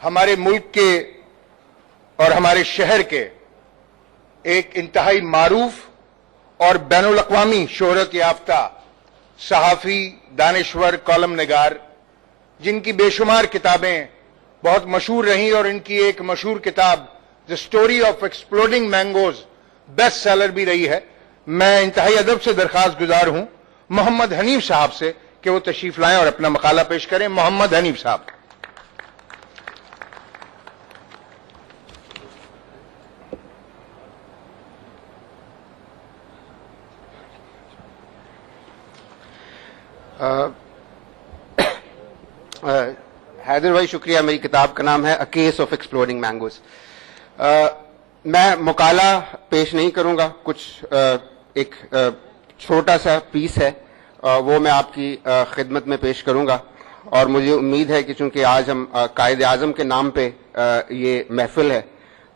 ہمارے ملک کے اور ہمارے شہر کے ایک انتہائی معروف اور بین الاقوامی شہرت یافتہ صحافی، دانشور، کالم نگار، جن کی بے شمار کتابیں بہت مشہور رہیں اور ان کی ایک مشہور کتاب the story of exploding mangoes best seller بھی رہی ہے، میں انتہائی ادب سے درخواست گزار ہوں محمد حنیف صاحب سے کہ وہ تشریف لائیں اور اپنا مقالہ پیش کریں۔ محمد حنیف صاحب۔ حیدر بھائی شکریہ۔ میری کتاب کا نام ہے a case of exploding mangoes. میں مقالہ پیش نہیں کروں گا، کچھ ایک چھوٹا سا پیس ہے، وہ میں آپ کی خدمت میں پیش کروں گا، اور مجھے امید ہے کہ چونکہ آج ہم قائد اعظم کے نام پہ یہ محفل ہے،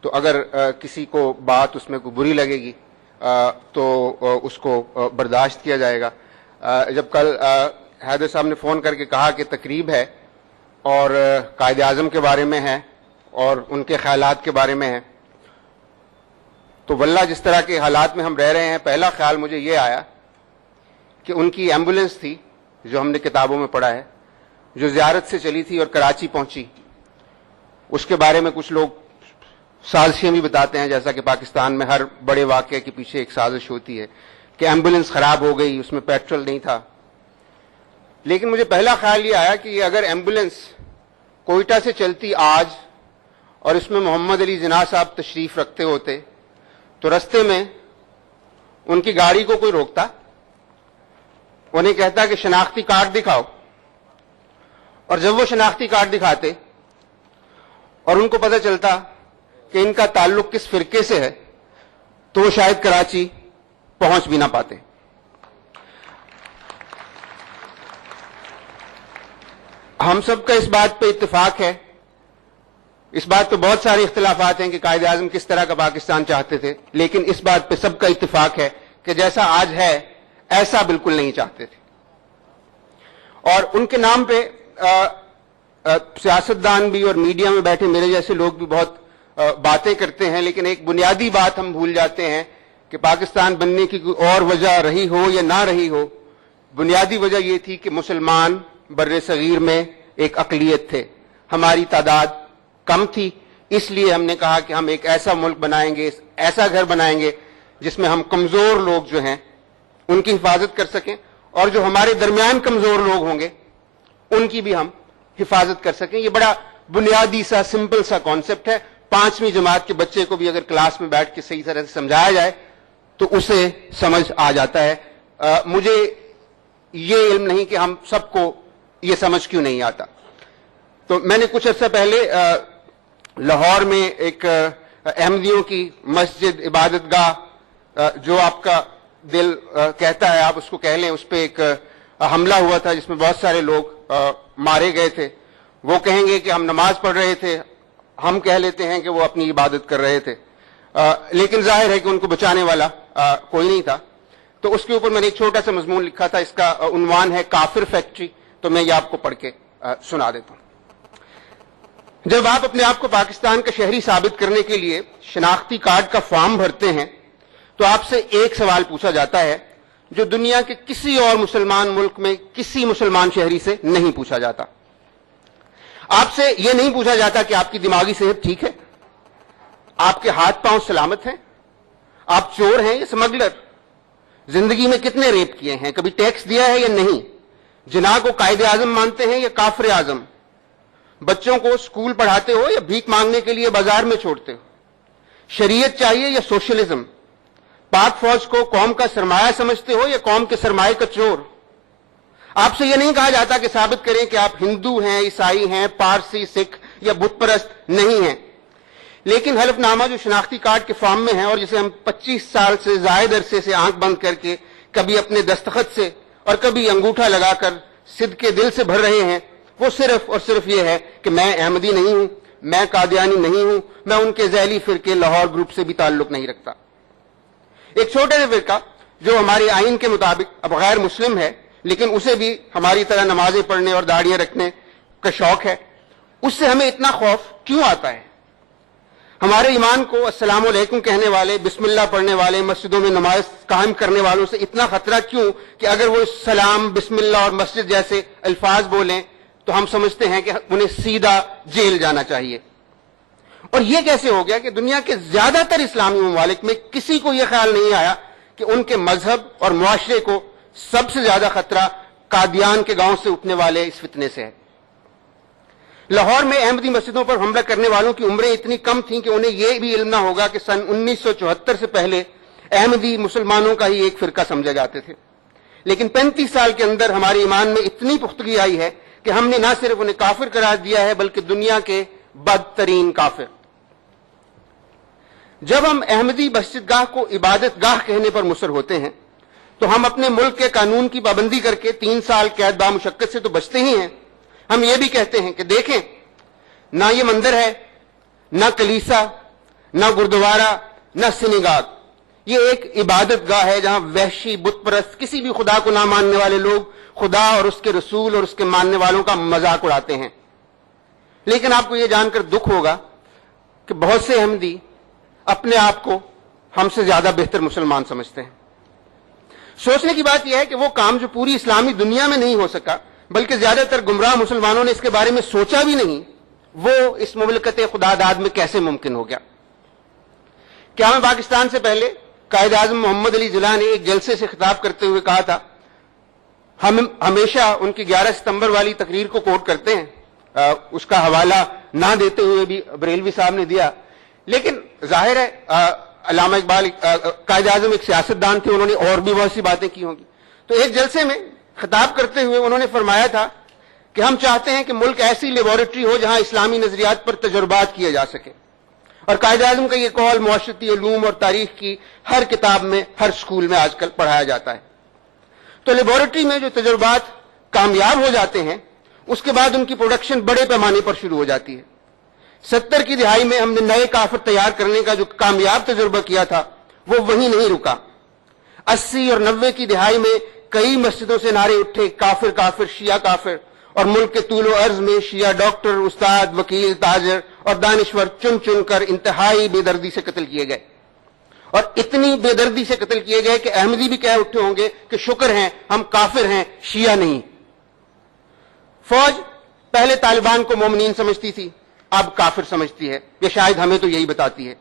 تو اگر کسی کو بات اس میں کوئی بری لگے گی تو اس کو برداشت کیا جائے گا۔ جب کل حیدر صاحب نے فون کر کے کہا کہ تقریب ہے اور قائد اعظم کے بارے میں ہے اور ان کے خیالات کے بارے میں ہے، تو واللہ جس طرح کے حالات میں ہم رہ رہے ہیں، پہلا خیال مجھے یہ آیا کہ ان کی ایمبولینس تھی جو ہم نے کتابوں میں پڑھا ہے، جو زیارت سے چلی تھی اور کراچی پہنچی، اس کے بارے میں کچھ لوگ سازشیں بھی بتاتے ہیں، جیسا کہ پاکستان میں ہر بڑے واقعے کے پیچھے ایک سازش ہوتی ہے کہ ایمبولینس خراب ہو گئی، اس میں پیٹرول نہیں تھا۔ لیکن مجھے پہلا خیال یہ آیا کہ اگر ایمبولینس کوئٹہ سے چلتی آج اور اس میں محمد علی جناح صاحب تشریف رکھتے ہوتے تو رستے میں ان کی گاڑی کو کوئی روکتا، انہیں کہتا کہ شناختی کارڈ دکھاؤ، اور جب وہ شناختی کارڈ دکھاتے اور ان کو پتہ چلتا کہ ان کا تعلق کس فرقے سے ہے، تو وہ شاید کراچی پہنچ بھی نہ پاتے۔ ہم سب کا اس بات پہ اتفاق ہے، اس بات پہ بہت سارے اختلافات ہیں کہ قائد اعظم کس طرح کا پاکستان چاہتے تھے، لیکن اس بات پہ سب کا اتفاق ہے کہ جیسا آج ہے ایسا بالکل نہیں چاہتے تھے۔ اور ان کے نام پہ سیاستدان بھی اور میڈیا میں بیٹھے میرے جیسے لوگ بھی بہت باتیں کرتے ہیں، لیکن ایک بنیادی بات ہم بھول جاتے ہیں کہ پاکستان بننے کی کوئی اور وجہ رہی ہو یا نہ رہی ہو، بنیادی وجہ یہ تھی کہ مسلمان بر صغیر میں ایک اقلیت تھے، ہماری تعداد کم تھی، اس لیے ہم نے کہا کہ ہم ایک ایسا ملک بنائیں گے، ایسا گھر بنائیں گے جس میں ہم کمزور لوگ جو ہیں ان کی حفاظت کر سکیں، اور جو ہمارے درمیان کمزور لوگ ہوں گے ان کی بھی ہم حفاظت کر سکیں۔ یہ بڑا بنیادی سا سمپل سا کانسیپٹ ہے، 5ویں جماعت کے بچے کو بھی اگر کلاس میں بیٹھ کے صحیح طرح سے سمجھایا جائے تو اسے سمجھ آ جاتا ہے۔ مجھے یہ علم نہیں کہ ہم سب کو یہ سمجھ کیوں نہیں آتا۔ تو میں نے کچھ عرصہ پہلے لاہور میں ایک احمدیوں کی مسجد عبادت گاہ، جو آپ کا دل کہتا ہے آپ اس کو کہہ لیں، اس پہ ایک حملہ ہوا تھا جس میں بہت سارے لوگ مارے گئے تھے۔ وہ کہیں گے کہ ہم نماز پڑھ رہے تھے، ہم کہہ لیتے ہیں کہ وہ اپنی عبادت کر رہے تھے، لیکن ظاہر ہے کہ ان کو بچانے والا کوئی نہیں تھا۔ تو اس کے اوپر میں نے ایک چھوٹا سا مضمون لکھا تھا، اس کا عنوان ہے کافر فیکٹری، تو میں یہ آپ کو پڑھ کے سنا دیتا ہوں۔ جب آپ اپنے آپ کو پاکستان کا شہری ثابت کرنے کے لیے شناختی کارڈ کا فارم بھرتے ہیں تو آپ سے ایک سوال پوچھا جاتا ہے جو دنیا کے کسی اور مسلمان ملک میں کسی مسلمان شہری سے نہیں پوچھا جاتا۔ آپ سے یہ نہیں پوچھا جاتا کہ آپ کی دماغی صحت ٹھیک ہے، آپ کے ہاتھ پاؤں سلامت ہیں، آپ چور ہیں یا سمگلر، زندگی میں کتنے ریپ کیے ہیں، کبھی ٹیکس دیا ہے یا نہیں، جناح کو قائد اعظم مانتے ہیں یا کافر اعظم، بچوں کو اسکول پڑھاتے ہو یا بھیک مانگنے کے لیے بازار میں چھوڑتے ہو، شریعت چاہیے یا سوشلزم، پاک فوج کو قوم کا سرمایہ سمجھتے ہو یا قوم کے سرمایہ کا چور۔ آپ سے یہ نہیں کہا جاتا کہ ثابت کریں کہ آپ ہندو ہیں، عیسائی ہیں، پارسی، سکھ یا بت پرست نہیں ہیں، لیکن حلف نامہ جو شناختی کارڈ کے فارم میں ہے اور جسے ہم 25 سال سے زائد عرصے سے آنکھ بند کر کے کبھی اپنے دستخط سے اور کبھی انگوٹھا لگا کر صدق کے دل سے بھر رہے ہیں، وہ صرف اور صرف یہ ہے کہ میں احمدی نہیں ہوں، میں قادیانی نہیں ہوں، میں ان کے ذیلی فرقے لاہور گروپ سے بھی تعلق نہیں رکھتا۔ ایک چھوٹے سے فرقہ جو ہمارے آئین کے مطابق اب غیر مسلم ہے، لیکن اسے بھی ہماری طرح نمازیں پڑھنے اور داڑیاں رکھنے کا شوق ہے، اس سے ہمیں اتنا خوف کیوں آتا ہے؟ ہمارے ایمان کو السلام علیکم کہنے والے، بسم اللہ پڑھنے والے، مسجدوں میں نماز قائم کرنے والوں سے اتنا خطرہ کیوں کہ اگر وہ سلام، بسم اللہ اور مسجد جیسے الفاظ بولیں تو ہم سمجھتے ہیں کہ انہیں سیدھا جیل جانا چاہیے؟ اور یہ کیسے ہو گیا کہ دنیا کے زیادہ تر اسلامی ممالک میں کسی کو یہ خیال نہیں آیا کہ ان کے مذہب اور معاشرے کو سب سے زیادہ خطرہ قادیان کے گاؤں سے اٹھنے والے اس فتنے سے ہے؟ لاہور میں احمدی مسجدوں پر حملہ کرنے والوں کی عمریں اتنی کم تھیں کہ انہیں یہ بھی علم نہ ہوگا کہ سن 1974 سے پہلے احمدی مسلمانوں کا ہی ایک فرقہ سمجھے جاتے تھے، لیکن 35 سال کے اندر ہمارے ایمان میں اتنی پختگی آئی ہے کہ ہم نے نہ صرف انہیں کافر قرار دیا ہے بلکہ دنیا کے بدترین کافر۔ جب ہم احمدی مسجد گاہ کو عبادت گاہ کہنے پر مصر ہوتے ہیں تو ہم اپنے ملک کے قانون کی پابندی کر کے 3 سال قید بامشقت سے تو بچتے ہی ہیں، ہم یہ بھی کہتے ہیں کہ دیکھیں، نہ یہ مندر ہے، نہ کلیسا، نہ گردوارہ، نہ سنگاگ، یہ ایک عبادت گاہ ہے جہاں وحشی بت پرست کسی بھی خدا کو نہ ماننے والے لوگ خدا اور اس کے رسول اور اس کے ماننے والوں کا مذاق اڑاتے ہیں۔ لیکن آپ کو یہ جان کر دکھ ہوگا کہ بہت سے احمدی اپنے آپ کو ہم سے زیادہ بہتر مسلمان سمجھتے ہیں۔ سوچنے کی بات یہ ہے کہ وہ کام جو پوری اسلامی دنیا میں نہیں ہو سکا بلکہ زیادہ تر گمراہ مسلمانوں نے اس کے بارے میں سوچا بھی نہیں، وہ اس مملکت خدا داد میں کیسے ممکن ہو گیا؟ کیا میں پاکستان سے پہلے قائد اعظم محمد علی جناح نے ایک جلسے سے خطاب کرتے ہوئے کہا تھا، ہم ہمیشہ ان کی 11 ستمبر والی تقریر کو کوٹ کرتے ہیں، اس کا حوالہ نہ دیتے ہوئے بھی بریلوی صاحب نے دیا، لیکن ظاہر ہے علامہ اقبال قائد اعظم ایک سیاستدان تھے، انہوں نے اور بھی بہت سی باتیں کی ہوں گی۔ تو ایک جلسے میں خطاب کرتے ہوئے انہوں نے فرمایا تھا کہ ہم چاہتے ہیں کہ ملک ایسی لیبارٹری ہو جہاں اسلامی نظریات پر تجربات کیے جا سکے، اور قائد اعظم کا یہ قول معاشرتی علوم اور تاریخ کی ہر کتاب میں، ہر سکول میں آج کل پڑھایا جاتا ہے۔ تو لیبارٹری میں جو تجربات کامیاب ہو جاتے ہیں اس کے بعد ان کی پروڈکشن بڑے پیمانے پر شروع ہو جاتی ہے۔ 70 کی دہائی میں ہم نے نئے کافر تیار کرنے کا جو کامیاب تجربہ کیا تھا وہ وہیں نہیں رکا۔ 80 اور 90 کی دہائی میں کئی مسجدوں سے نعرے اٹھے، کافر کافر، شیعہ کافر، اور ملک کے طول و عرض میں شیعہ ڈاکٹر، استاد، وکیل، تاجر اور دانشور چن چن کر انتہائی بے دردی سے قتل کیے گئے، اور اتنی بے دردی سے قتل کیے گئے کہ احمدی بھی کہہ اٹھے ہوں گے کہ شکر ہیں ہم کافر ہیں، شیعہ نہیں۔ فوج پہلے طالبان کو مومنین سمجھتی تھی، اب کافر سمجھتی ہے، یا شاید ہمیں تو یہی بتاتی ہے۔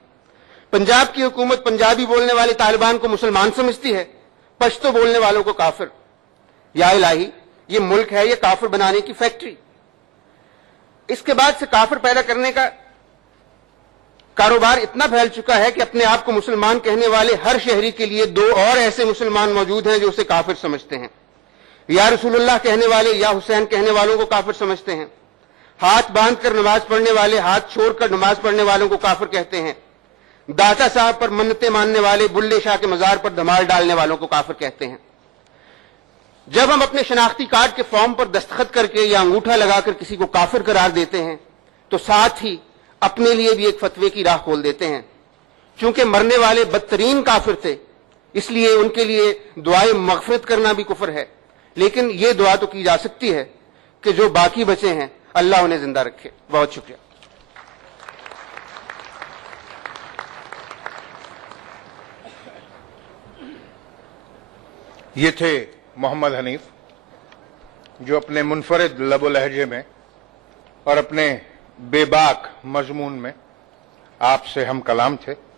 پنجاب کی حکومت پنجابی بولنے والے طالبان کو مسلمان سمجھتی ہے، پشتو بولنے والوں کو کافر۔ یا الہی، یہ ملک ہے یہ کافر بنانے کی فیکٹری۔ اس کے بعد سے کافر پیدا کرنے کا کاروبار اتنا پھیل چکا ہے کہ اپنے آپ کو مسلمان کہنے والے ہر شہری کے لیے 2 اور ایسے مسلمان موجود ہیں جو اسے کافر سمجھتے ہیں۔ یا رسول اللہ کہنے والے یا حسین کہنے والوں کو کافر سمجھتے ہیں، ہاتھ باندھ کر نماز پڑھنے والے ہاتھ چھوڑ کر نماز پڑھنے والوں کو کافر کہتے ہیں، داتا صاحب پر منتیں ماننے والے بلے شاہ کے مزار پر دھمال ڈالنے والوں کو کافر کہتے ہیں۔ جب ہم اپنے شناختی کارڈ کے فارم پر دستخط کر کے یا انگوٹھا لگا کر کسی کو کافر قرار دیتے ہیں تو ساتھ ہی اپنے لیے بھی ایک فتوے کی راہ کھول دیتے ہیں۔ چونکہ مرنے والے بدترین کافر تھے اس لیے ان کے لیے دعائے مغفرت کرنا بھی کفر ہے، لیکن یہ دعا تو کی جا سکتی ہے کہ جو باقی بچے ہیں اللہ انہیں زندہ رکھے۔ بہت شکریہ۔ یہ تھے محمد حنیف، جو اپنے منفرد لب و لہجے میں اور اپنے بے باک مضمون میں آپ سے ہم کلام تھے۔